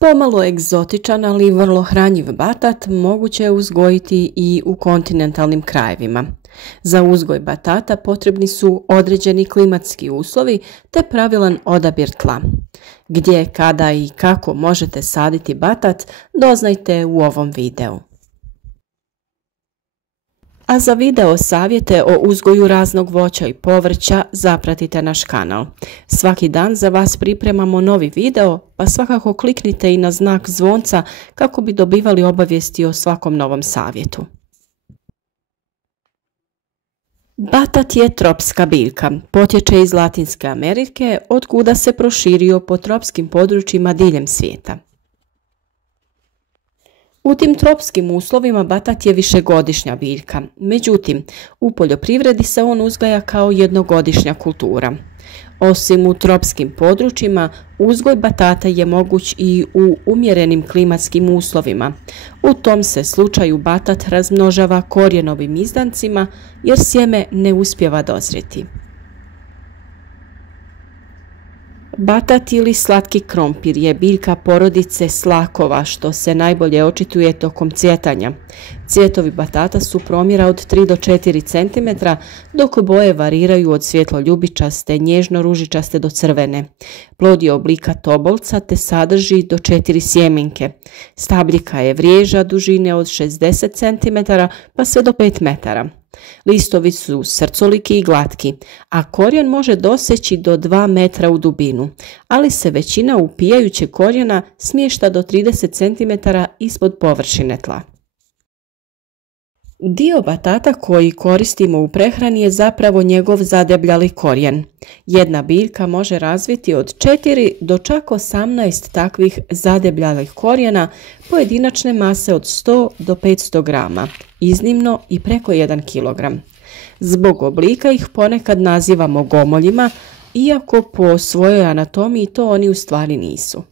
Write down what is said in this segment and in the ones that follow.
Pomalo egzotičan, ali vrlo hranjiv batat moguće je uzgojiti i u kontinentalnim krajevima. Za uzgoj batata potrebni su određeni klimatski uslovi te pravilan odabir tla. Gdje, kada i kako možete saditi batat, doznajte u ovom videu. A za video savjete o uzgoju raznog voća i povrća zapratite naš kanal. Svaki dan za vas pripremamo novi video, pa svakako kliknite i na znak zvonca kako bi dobivali obavijesti o svakom novom savjetu. Batat je tropska biljka, potječe iz Latinske Amerike, od kuda se proširio po tropskim područjima diljem svijeta. U tim tropskim uslovima batat je višegodišnja biljka, međutim, u poljoprivredi se on uzgaja kao jednogodišnja kultura. Osim u tropskim područjima, uzgoj batata je moguć i u umjerenim klimatskim uslovima. U tom se slučaju batat razmnožava korijenovim izdancima jer sjeme ne uspijeva dozrijeti. Batat ili slatki krompir je biljka porodice slakova što se najbolje očituje tokom cvjetanja. Cvjetovi batata su promjera od 3 do 4 cm, dok boje variraju od svjetlo-ljubičaste, nježno-ružičaste do crvene. Plod je oblika tobolca te sadrži do 4 sjemenke. Stabljika je vriježa dužine od 60 cm pa sve do 5 metara. Listovi su srcoliki i glatki, a korijen može doseći do 2 metra u dubinu, ali se većina upijajućeg korijena smješta do 30 cm ispod površine tla. Dio batata koji koristimo u prehrani je zapravo njegov zadebljali korijen. Jedna biljka može razviti od 4 do čak 18 takvih zadebljalih korijena pojedinačne mase od 100 do 500 grama, iznimno i preko 1 kg. Zbog oblika ih ponekad nazivamo gomoljima, iako po svojoj anatomiji to oni u stvari nisu.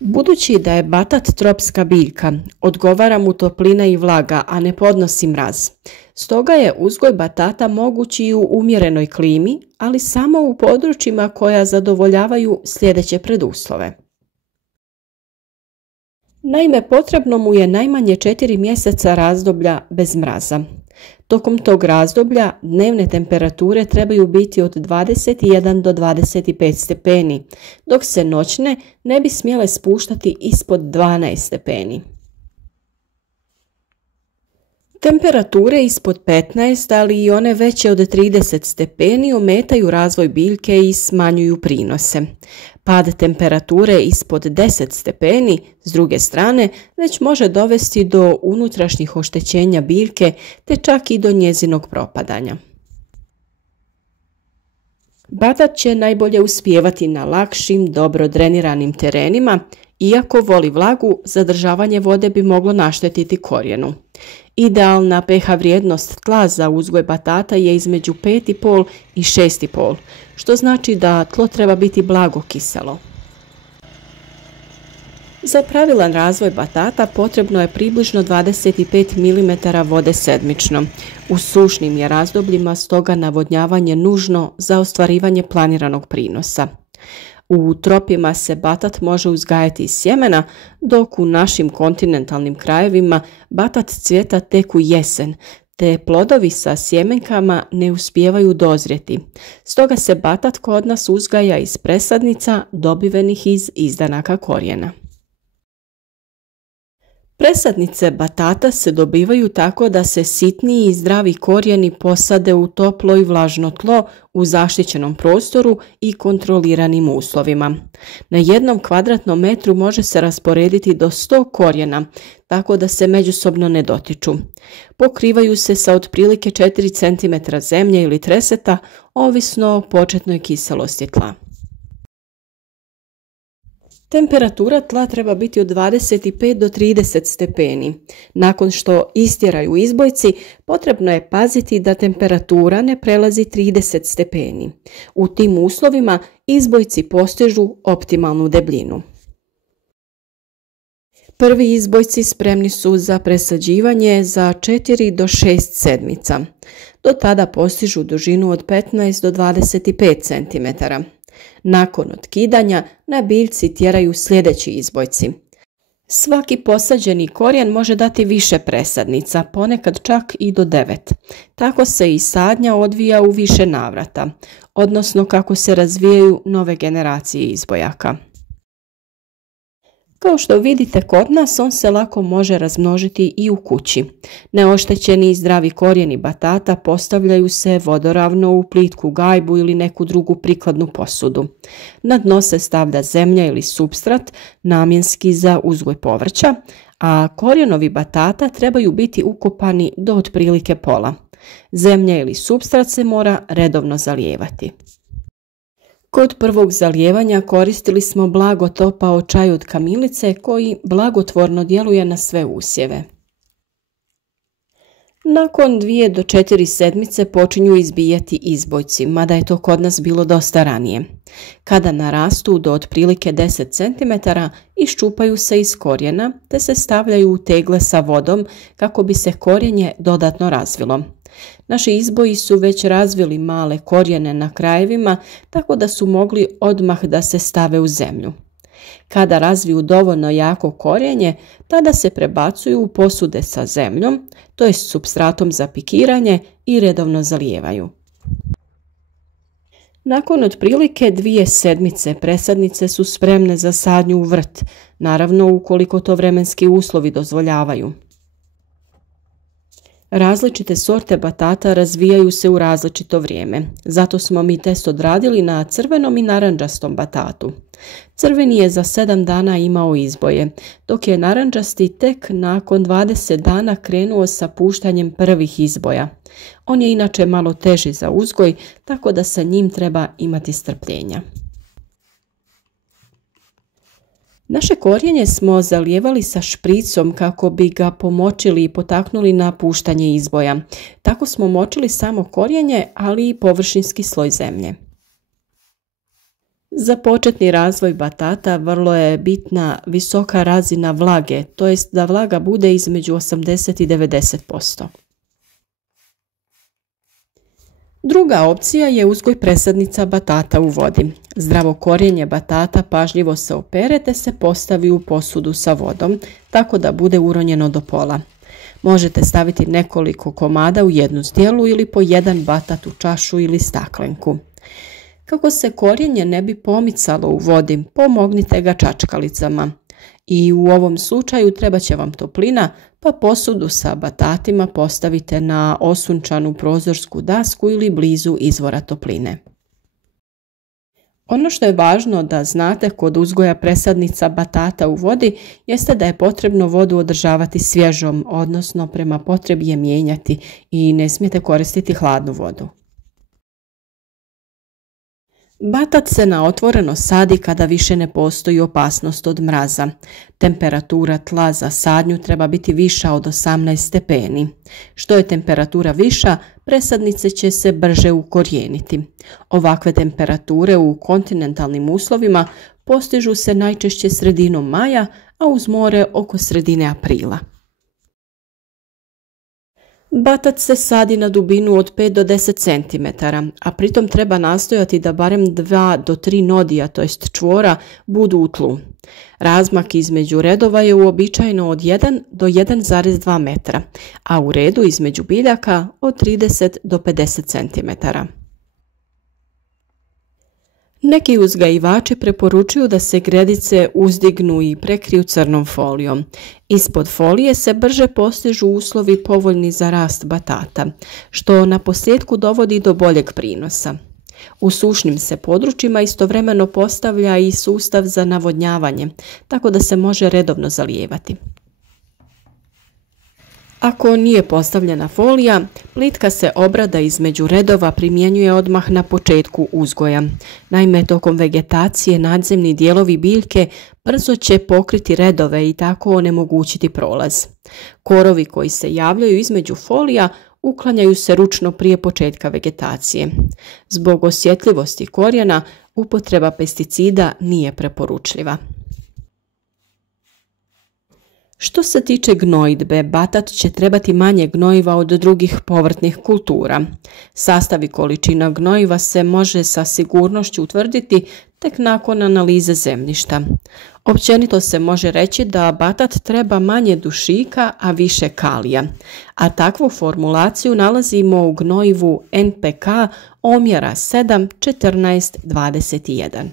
Budući da je batat tropska biljka, odgovara mu toplina i vlaga, a ne podnosi mraz. Stoga je uzgoj batata moguć i u umjerenoj klimi, ali samo u područjima koja zadovoljavaju sljedeće preduslove. Naime, potrebno mu je najmanje 4 mjeseca razdoblja bez mraza. Tokom tog razdoblja dnevne temperature trebaju biti od 21 do 25 stepeni, dok se noćne ne bi smjele spuštati ispod 12 stepeni. Temperature ispod 15, ali i one veće od 30 stepeni ometaju razvoj biljke i smanjuju prinose. Pad temperature ispod 10 stepeni, s druge strane, već može dovesti do unutrašnjih oštećenja biljke te čak i do njezinog propadanja. Batat će najbolje uspijevati na lakšim, dobro dreniranim terenima, iako voli vlagu, zadržavanje vode bi moglo naštetiti korijenu. Idealna pH vrijednost tla za uzgoj batata je između 5,5 i 6,5, što znači da tlo treba biti blago kiselo. Za pravilan razvoj batata potrebno je približno 25 mm vode sedmično. U sušnim je razdobljima stoga navodnjavanje nužno za ostvarivanje planiranog prinosa. U tropima se batat može uzgajati iz sjemena, dok u našim kontinentalnim krajevima batat cvjeta tek u jesen, te plodovi sa sjemenkama ne uspijevaju dozrijeti. Stoga se batat kod nas uzgaja iz presadnica dobivenih iz izdanaka korijena. Presadnice batata se dobivaju tako da se sitniji i zdravi korijeni posade u toplo i vlažno tlo u zaštićenom prostoru i kontroliranim uslovima. Na 1 kvadratnom metru može se rasporediti do 100 korijena, tako da se međusobno ne dotiču. Pokrivaju se sa otprilike 4 cm zemlje ili treseta, ovisno o početnoj kiselosti tla. Temperatura tla treba biti od 25 do 30 stepeni. Nakon što istjeraju izbojci, potrebno je paziti da temperatura ne prelazi 30 stepeni. U tim uslovima izbojci postižu optimalnu debljinu. Prvi izbojci spremni su za presađivanje za 4 do 6 sedmica. Do tada postižu dužinu od 15 do 25 cm. Nakon otkidanja na biljci tjeraju sljedeći izbojci. Svaki posađeni korijen može dati više presadnica, ponekad čak i do 9. Tako se i sadnja odvija u više navrata, odnosno kako se razvijaju nove generacije izbojaka. Kao što vidite kod nas, on se lako može razmnožiti i u kući. Neoštećeni i zdravi korijeni batata postavljaju se vodoravno u plitku gajbu ili neku drugu prikladnu posudu. Na dno se stavlja zemlja ili supstrat namjenski za uzgoj povrća, a korijenovi batata trebaju biti ukopani do otprilike pola. Zemlja ili supstrat se mora redovno zalijevati. Kod prvog zalijevanja koristili smo blago topao čaj od kamilice koji blagotvorno djeluje na sve usjeve. Nakon 2 do 4 sedmice počinju izbijati izbojci, mada je to kod nas bilo dosta ranije. Kada narastu do otprilike 10 cm, iščupaju se iz korijena te se stavljaju u tegle sa vodom kako bi se korijenje dodatno razvilo. Naši izboji su već razvili male korijene na krajevima, tako da su mogli odmah da se stave u zemlju. Kada razviju dovoljno jako korijenje, tada se prebacuju u posude sa zemljom, to jest supstratom za pikiranje, i redovno zalijevaju. Nakon otprilike 2 sedmice presadnice su spremne za sadnju u vrt, naravno ukoliko to vremenski uslovi dozvoljavaju. Različite sorte batata razvijaju se u različito vrijeme, zato smo mi test odradili na crvenom i narandžastom batatu. Crveni je za 7 dana imao izboje, dok je narandžasti tek nakon 20 dana krenuo sa puštanjem prvih izboja. On je inače malo teži za uzgoj, tako da sa njim treba imati strpljenja. Naše korijenje smo zalijevali sa špricom kako bi ga pomočili i potaknuli na puštanje izboja. Tako smo močili samo korijenje, ali i površinski sloj zemlje. Za početni razvoj batata vrlo je bitna visoka razina vlage, to jest da vlaga bude između 80 i 90%. Druga opcija je uzgoj presadnica batata u vodi. Zdravo korijenje batata pažljivo se opere te se postavi u posudu sa vodom, tako da bude uronjeno do pola. Možete staviti nekoliko komada u jednu zdjelu ili po jedan batat u čašu ili staklenku. Kako se korijenje ne bi pomicalo u vodi, pomognite ga čačkalicama. I u ovom slučaju treba će vam toplina, pa posudu sa batatima postavite na osunčanu prozorsku dasku ili blizu izvora topline. Ono što je važno da znate kod uzgoja presadnica batata u vodi jeste da je potrebno vodu održavati svježom, odnosno prema potrebi je mijenjati i ne smijete koristiti hladnu vodu. Batat se na otvoreno sadi kada više ne postoji opasnost od mraza. Temperatura tla za sadnju treba biti viša od 18 stepeni. Što je temperatura viša, presadnice će se brže ukorijeniti. Ovakve temperature u kontinentalnim uslovima postižu se najčešće sredinom maja, a uz more oko sredine aprila. Batat se sadi na dubinu od 5 do 10 cm, a pritom treba nastojati da barem 2 do 3 nodija, to jest čvora, budu u tlu. Razmak između redova je uobičajeno od 1 do 1,2 metra, a u redu između biljaka od 30 do 50 cm. Neki uzgajivači preporučuju da se gredice uzdignu i prekriju crnom folijom. Ispod folije se brže postižu uslovi povoljni za rast batata, što na posljedku dovodi do boljeg prinosa. U sušnim se područjima istovremeno postavlja i sustav za navodnjavanje, tako da se može redovno zalijevati. Ako nije postavljena folija, plitka se obrada između redova primjenjuje odmah na početku uzgoja. Naime, tokom vegetacije nadzemni dijelovi biljke brzo će pokriti redove i tako onemogućiti prolaz. Korovi koji se javljaju između folija uklanjaju se ručno prije početka vegetacije. Zbog osjetljivosti korijena, upotreba pesticida nije preporučljiva. Što se tiče gnojidbe, batat će trebati manje gnojiva od drugih povrtnih kultura. Sastav i količina gnojiva se može sa sigurnošću utvrditi tek nakon analize zemljišta. Općenito se može reći da batat treba manje dušika, a više kalija, a takvu formulaciju nalazimo u gnojivu NPK omjera 7:14:21.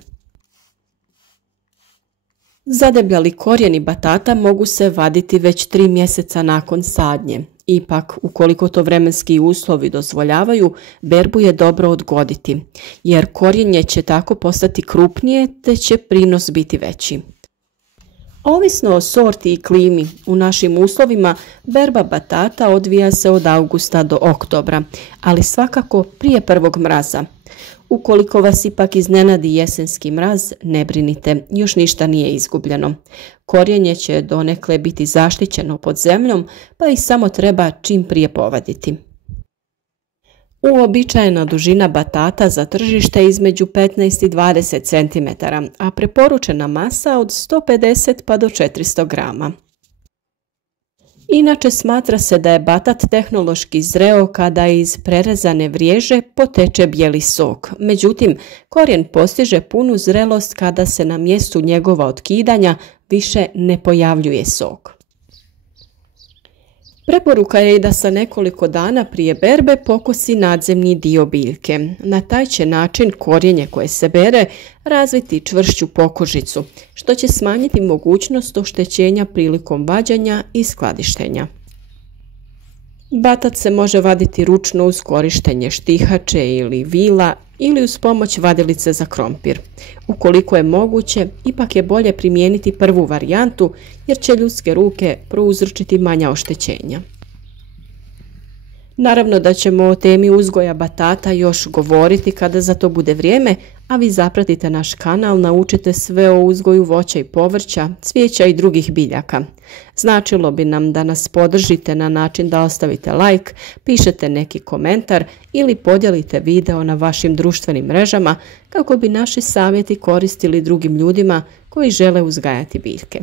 Zadebljali korijeni batata mogu se vaditi već 3 mjeseca nakon sadnje. Ipak, ukoliko to vremenski uslovi dozvoljavaju, berbu je dobro odgoditi, jer korijenje će tako postati krupnije te će prinos biti veći. Ovisno o sorti i klimi, u našim uslovima berba batata odvija se od augusta do oktobra, ali svakako prije prvog mraza. Ukoliko vas ipak iznenadi jesenski mraz, ne brinite, još ništa nije izgubljeno. Korijenje će donekle biti zaštićeno pod zemljom, pa ih samo treba čim prije povaditi. Uobičajena dužina batata za tržište je između 15 i 20 cm, a preporučena masa od 150 pa do 400 grama. Inače smatra se da je batat tehnološki zreo kada iz prerezane vriježe poteče bijeli sok. Međutim, korijen postiže punu zrelost kada se na mjestu njegova otkidanja više ne pojavljuje sok. Preporuka je i da sa nekoliko dana prije berbe pokosi nadzemni dio biljke. Na taj će način korijenje koje se bere razviti čvršću pokožicu, što će smanjiti mogućnost oštećenja prilikom vađenja i skladištenja. Batat se može vaditi ručno uz korištenje štihače ili vila ili uz pomoć vadilice za krompir. Ukoliko je moguće, ipak je bolje primijeniti prvu varijantu jer će ljudske ruke prouzročiti manja oštećenja. Naravno da ćemo o temi uzgoja batata još govoriti kada za to bude vrijeme, a vi zapratite naš kanal, naučite sve o uzgoju voća i povrća, cvijeća i drugih biljaka. Značilo bi nam da nas podržite na način da ostavite like, pišete neki komentar ili podijelite video na vašim društvenim mrežama kako bi naši savjeti koristili drugim ljudima koji žele uzgajati biljke.